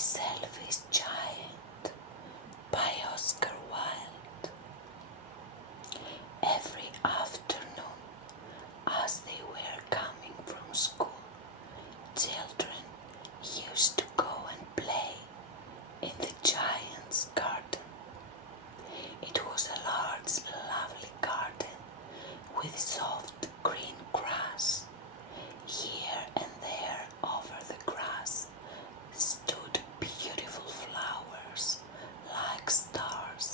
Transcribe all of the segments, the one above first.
Selfish Giant by Oscar Wilde. Every afternoon, as they were coming from school, children used to go and play in the giant's garden. It was a large, lovely garden with soft green grass. Here and there over the grass stood beautiful flowers like stars.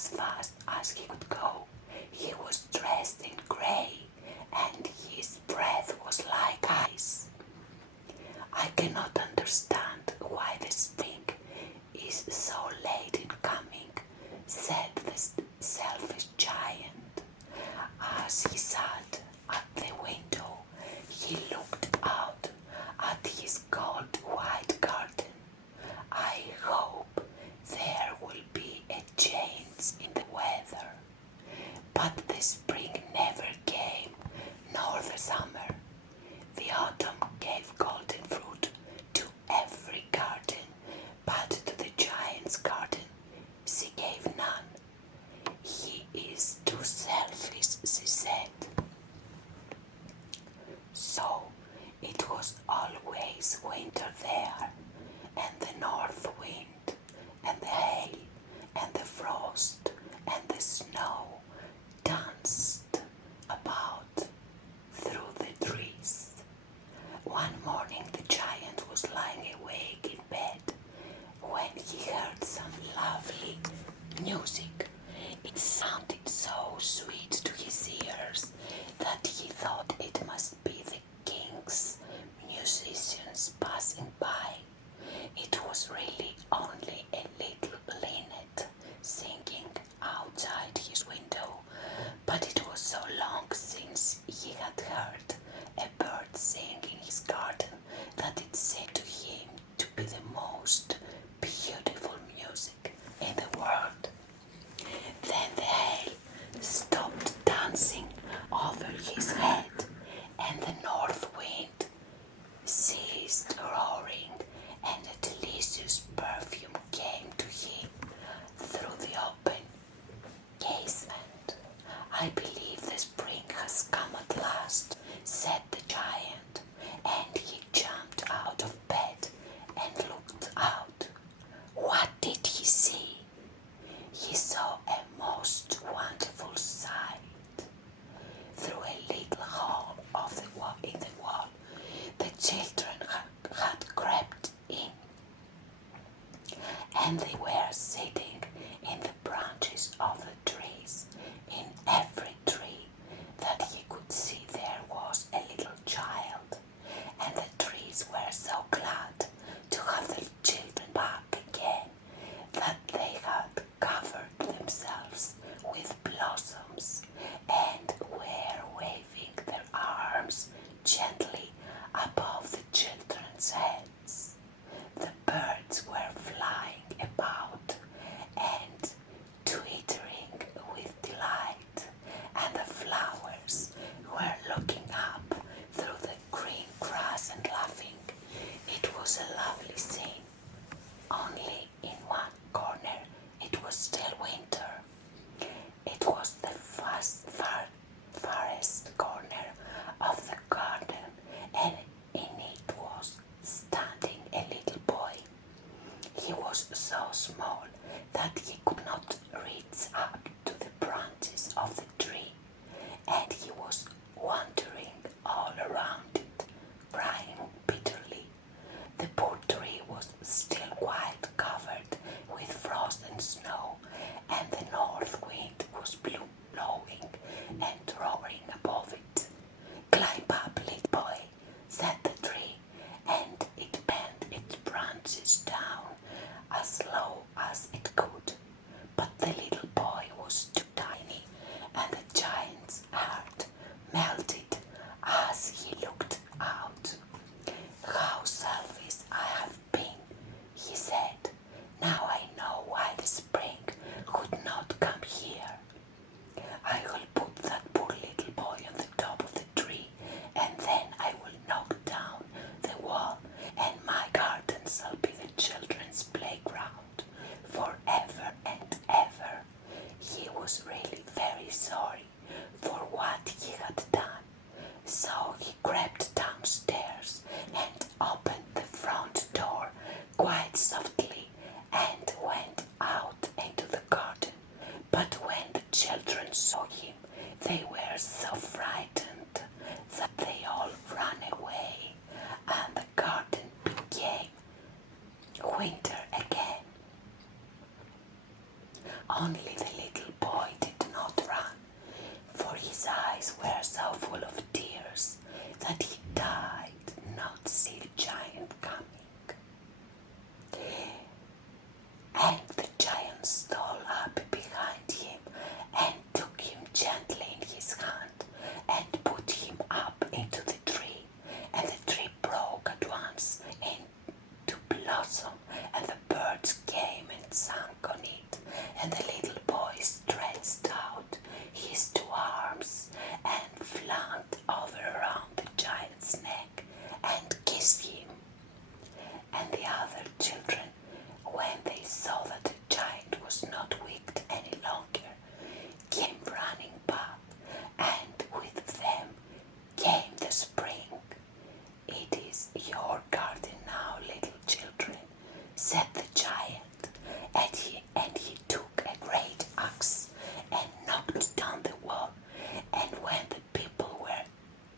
as fast as he could go. He was dressed in grey, and his breath was like ice. I cannot understand why the spring is so late in coming, said the selfish giant. As he sat at the window, he looked out at his gold-white garden. I hope there will be a change in the weather. But the spring never came, nor the summer. The autumn gave golden fruit to every garden, but to the giant's garden she gave none. He is too selfish, she said. So it was always winter there, and the north wind, and the hail, and the frost, and the snow danced about through the trees. One morning the giant was lying awake in bed when he heard some lovely music. It sounded so sweet to his ears that he thought it must be the king's musicians passing by. It was really only a little linnet singing outside his window, but it was so long since he had heard a bird sing in his garden that it seemed to him to be the most beautiful music in the world. Then the hail stopped dancing over his head, and the north wind ceased roaring, and a delicious perfume came to him through the open casement. I believe the spring has come at last, said the giant, and he jumped out of bed and looked out. What did he see? He saw a most wonderful sight. Through a little hole of the wall, in the wall, the children had crept in, and they were sitting in the branches of the trees. In every tree that he could see there was a little child, and the trees were so glad to have the children back again that they had covered themselves with eyes were so full of tears that he died not see the giant coming. And the giant stole up behind him and took him gently in his hand and put him up into the tree, and the tree broke at once into blossom, and the birds came and sank on it, and the little boy stretched out his two arms and flung over around the giant's neck and kissed him. And the other children, when they saw that the giant was not wicked any longer, came running back, and with them came the spring. "It is your garden now, little children," said the giant, and he took a great axe and knocked down the wall. And when the people were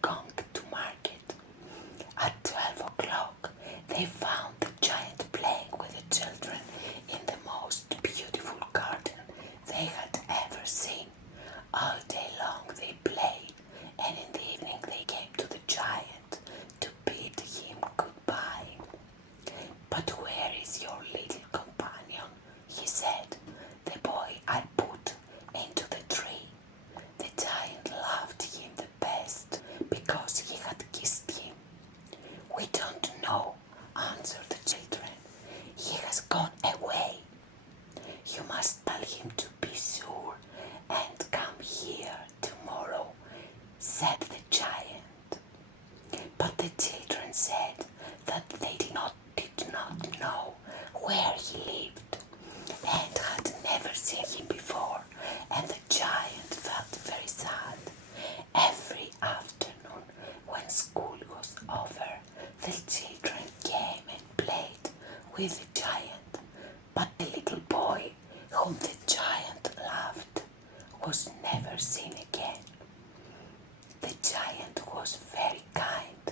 gone to market at 12 o'clock, they found the giant playing with the children in the most beautiful garden they had ever seen. All day long they played, and in the evening they came to the giant to bid him goodbye. "But where is your little companion?" he said. "The boy I put into the tree." The giant loved him the best because he had kissed him. "We don't know," answered the children. "He has gone away. You must tell him to be sure and come here tomorrow," said the giant. But the children said that they did not know where he lived and had never seen him before, and the giant felt very sad. Every afternoon, when school was over, the children came and played with the giant, but the little boy whom the giant loved was never seen again. The giant was very kind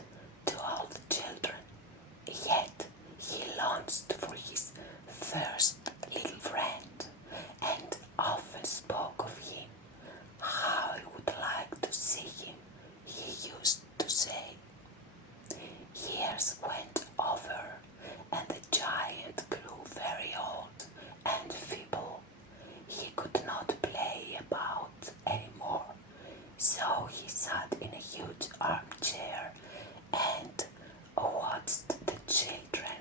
to all the children, yet he longed for his first little friend and often spoke of him. "How I would like to see him," he used to say. Years went over, and the giant grew very old and feeble. He could not play about anymore, so he sat in a huge armchair and watched the children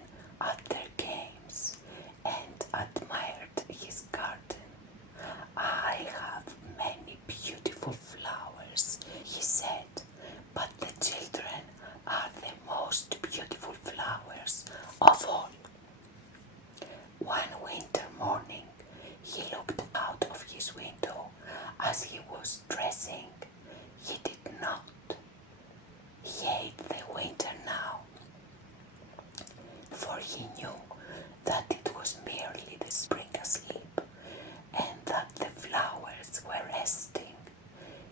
at their games and admired his garden. "I have many beautiful flowers," he said, "but the children are the most beautiful flowers of all." One winter morning, he looked out of his window as he was dressing. He did not. He hated the winter now, for he knew that it was merely the spring asleep and that the flowers were resting.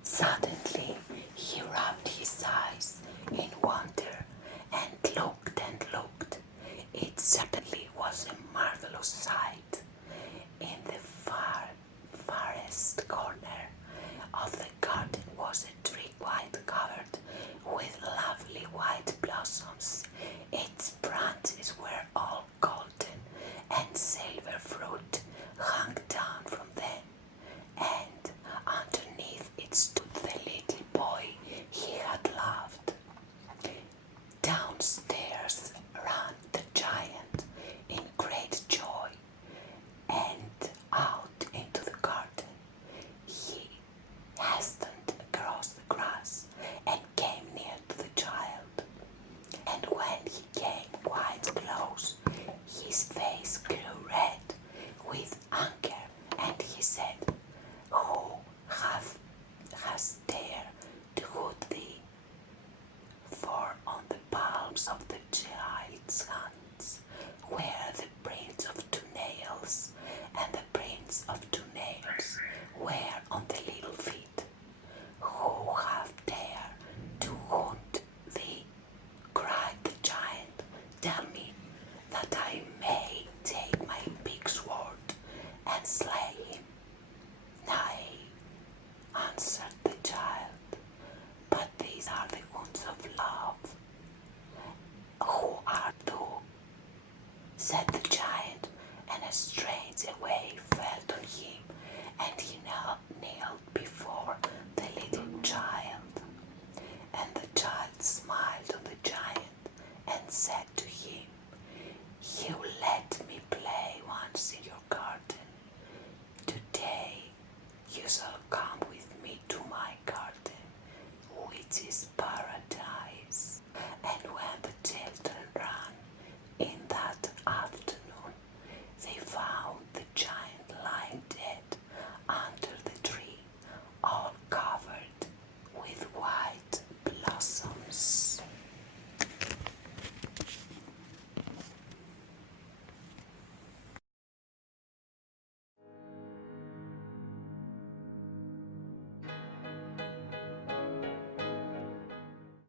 Suddenly, he rubbed his eyes in wonder and looked and looked. It certainly was a marvelous sight. In the farthest corner of the garden was a tree quite covered with lovely white blossoms. Its branches were all golden, and silver fruit hung down from them, and underneath it stood the little boy he had loved. Downstairs ran the giant in great joy, and out into the garden. He hastened across the grass and came near to the child. And when he came quite close, his face grew red with anger, and he said, "Who has dared to hurt thee?" For on the palms of the child's hands were the prints of 2 nails, and the prints of 2 nails were on the little feet. "Who have dared to wound thee?" cried the giant. "Tell me, that I may take my big sword and slay him." "Nay," answered